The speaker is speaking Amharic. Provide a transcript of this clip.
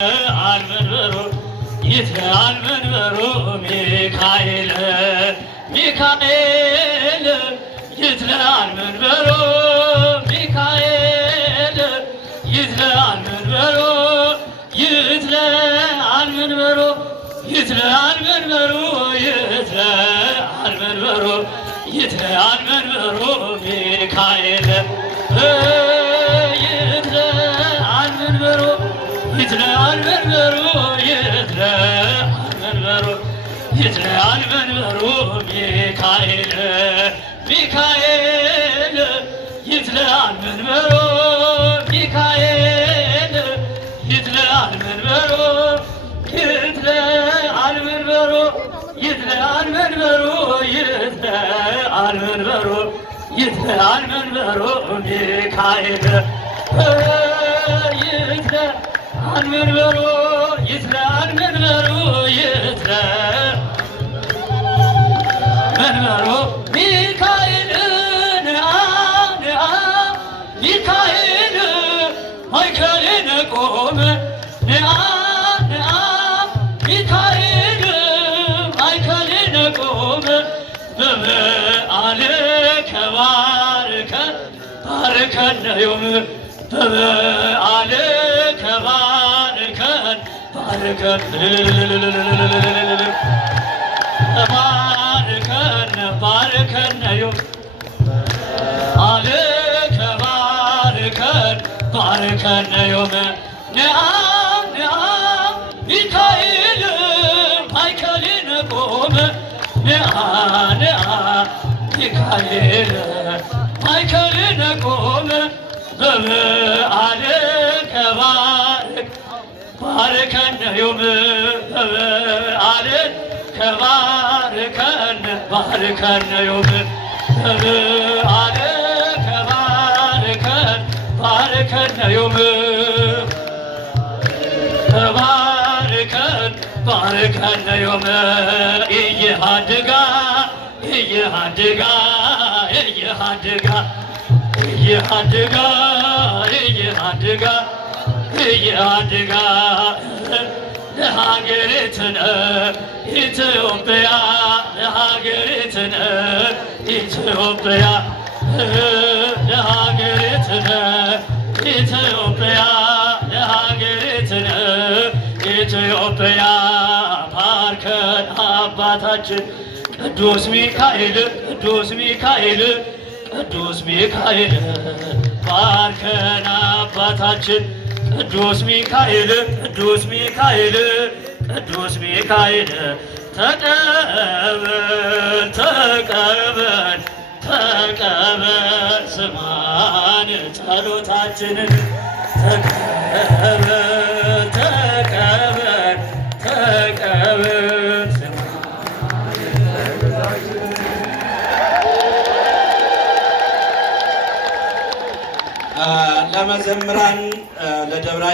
አልመንበሩ ይትለአል መንበሩ ሚካኤል ሚካኤል ይትለአል መንበሩ ሚካኤል ይትለአል መንበሩ ይትለአል መንበሩ ይትለአል መንበሩ ይትለአል መንበሩ ይትለአል መንበሩ ሚካኤል ይትለአል መንበሩ ይትለአል መንበሩ ይትለአል መንበሩ ሚካኤል ሚካኤል ይትለአል መንበሩ ሚካኤል ይትለአል መንበሩ ይትለአል መንበሩ ይትለአል መንበሩ ይትለአል መንበሩ ይትለአል መንበሩ ሚካኤል ይትለአል መንበሩ ይትለአል መንበሩ ይትለአል መንበሩ ሚካኤል ሚካኤል ማእከሌነ ቆመ ሚካኤል ማእከሌነ ቆመ በበዓለ ከባርከ ባርከነ ዮም በበዓለ ከባርከን ባርከን ባርከን ባርከን ዮም አለ ከባርከን ባርከን ዮም ሚካኤል ማእከሌነ ቆመ ሚካኤል ማእከሌነ ቆመ በበዓለ ከባርክ ባርከነ ዮም በበዓለ ከባርከነ ባርከነ ዮም በበዓለ ከባርከን ባርከነ ዮም ከባርከን ባርከነ ዮም እየሃድጋ እየሃድጋ እየሃድጋ እየሃድጋ እየሃድጋ እየሃድጋ ለሀገሪትነ ኢትዮጵያ ለሀገሪትነ ኢትዮጵያ ለሀገሪትነ ኢትዮጵያ ለሀገሪትነ ኢትዮጵያ ባርከን አባታችን ቅዱስ ሚካኤል ቅዱስ ሚካኤል ቅዱስ ሚካኤል ባርከን አባታችን ቅዱስ ሚካኤል ቅዱስ ሚካኤል ቅዱስ ሚካኤል ተቀበል ተቀበል ተቀበል ስማን ጸሎታችንን ተቀበል ተቀበል ተቀበል ለመዘምራን ለደብራ